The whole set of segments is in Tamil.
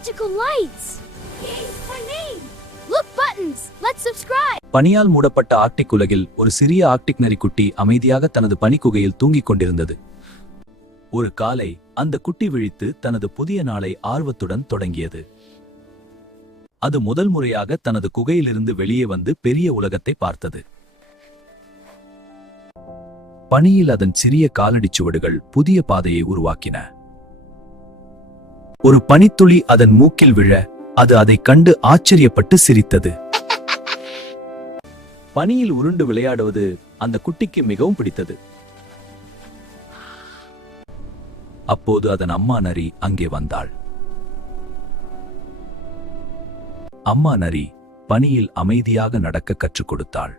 magical lights! Yay, my name! Look buttons! Let's subscribe! பனியால் மூடப்பட்ட ஆர்க்டிக் உலகில் ஒரு சிறிய ஆர்க்டிக் நரிக்குட்டி அமைதியாக தனது பனிக்குகையில் தூங்கிக் கொண்டிருந்தது. ஒரு காலை அந்த குட்டி விழித்து தனது புதிய நாளை ஆர்வத்துடன் தொடங்கியது. அது முதல் முறையாக தனது குகையிலிருந்து வெளியே வந்து பெரிய உலகத்தை பார்த்தது. பனியில் அதன் சிறிய காலடிச் சுவடுகள் புதிய பாதையை உருவாக்கின. ஒரு பனித்துளி அதன் மூக்கில் விழ அது அதைக் கண்டு ஆச்சரியப்பட்டு சிரித்தது. பனியில் உருண்டு விளையாடுவது அந்த குட்டிக்கு மிகவும் பிடித்தது. அப்போது அதன் அம்மா நரி அங்கே வந்தாள். அம்மா நரி பனியில் அமைதியாக நடக்க கற்றுக் கொடுத்தாள்.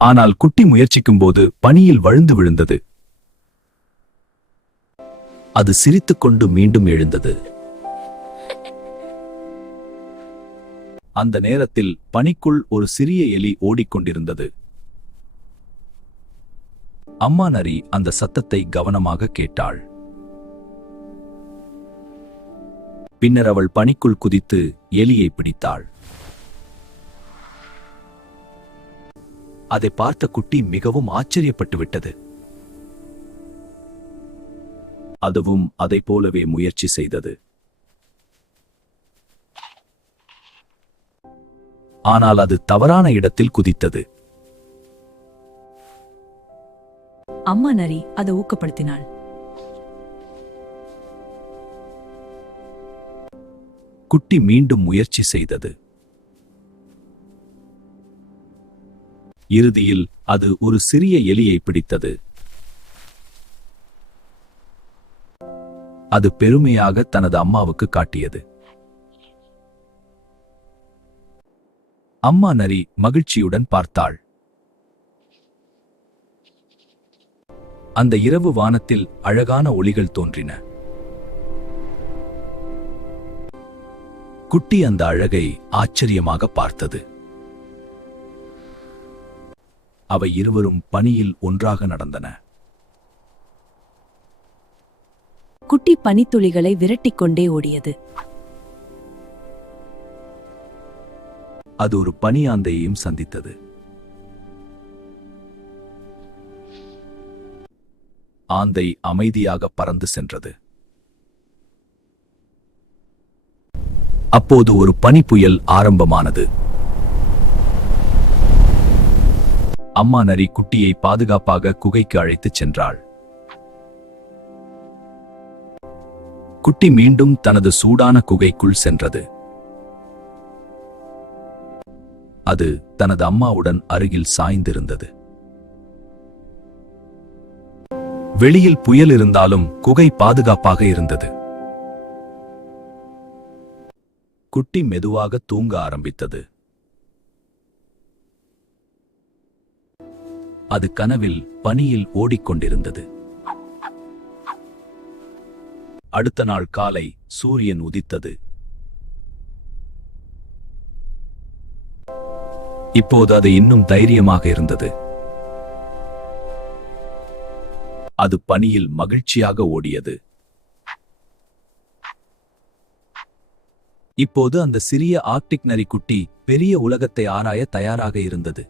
ஆனால் குட்டி முயற்சிக்கும் போது பனியில் வழுந்து விழுந்தது. அது சிரித்துக்கொண்டு மீண்டும் எழுந்தது. அந்த நேரத்தில் பனிக்குள் ஒரு சிறிய எலி ஓடிக்கொண்டிருந்தது. அம்மா நரி அந்த சத்தத்தை கவனமாக கேட்டாள். பின்னர் அவள் பனிக்குள் குதித்து எலியை பிடித்தாள். அதை பார்த்த குட்டி மிகவும் ஆச்சரியப்பட்டு விட்டது. அதுவும் அதை போலவே முயற்சி செய்தது. ஆனால் அது தவறான இடத்தில் குதித்தது. அம்மா நரி அதை ஊக்கப்படுத்தினாள். குட்டி மீண்டும் முயற்சி செய்தது. இறுதியில் அது ஒரு சிறிய எலியை பிடித்தது. அது பெருமையாக தனது அம்மாவுக்கு காட்டியது. அம்மா நரி மகிழ்ச்சியுடன் பார்த்தாள். அந்த இரவு வானத்தில் அழகான ஒளிகள் தோன்றின. குட்டி அந்த அழகை ஆச்சரியமாக பார்த்தது. அவை இருவரும் பனியில் ஒன்றாக நடந்தன. குட்டி பனித்துளிகளை விரட்டிக் கொண்டே ஓடியது. அது ஒரு பனியாந்தையையும் சந்தித்தது. ஆந்தை அமைதியாக பறந்து சென்றது. அப்போது ஒரு பனி புயல் ஆரம்பமானது. அம்மா நரி குட்டியை பாதுகாப்பாக குகைக்கு அழைத்துச் சென்றாள். குட்டி மீண்டும் தனது சூடான குகைக்குள் சென்றது. அது தனது அம்மாவுடன் அருகில் சாய்ந்திருந்தது. வெளியில் புயல் இருந்தாலும் குகை பாதுகாப்பாக இருந்தது. குட்டி மெதுவாக தூங்க ஆரம்பித்தது. அது கனவில் பனியில் ஓடிக்கொண்டிருந்தது. அடுத்த நாள் காலை சூரியன் உதித்தது. இப்போது அது இன்னும் தைரியமாக இருந்தது. அது பனியில் மகிழ்ச்சியாக ஓடியது. இப்போது அந்த சிறிய ஆர்க்டிக் நரிக்குட்டி பெரிய உலகத்தை ஆராய தயாராக இருந்தது.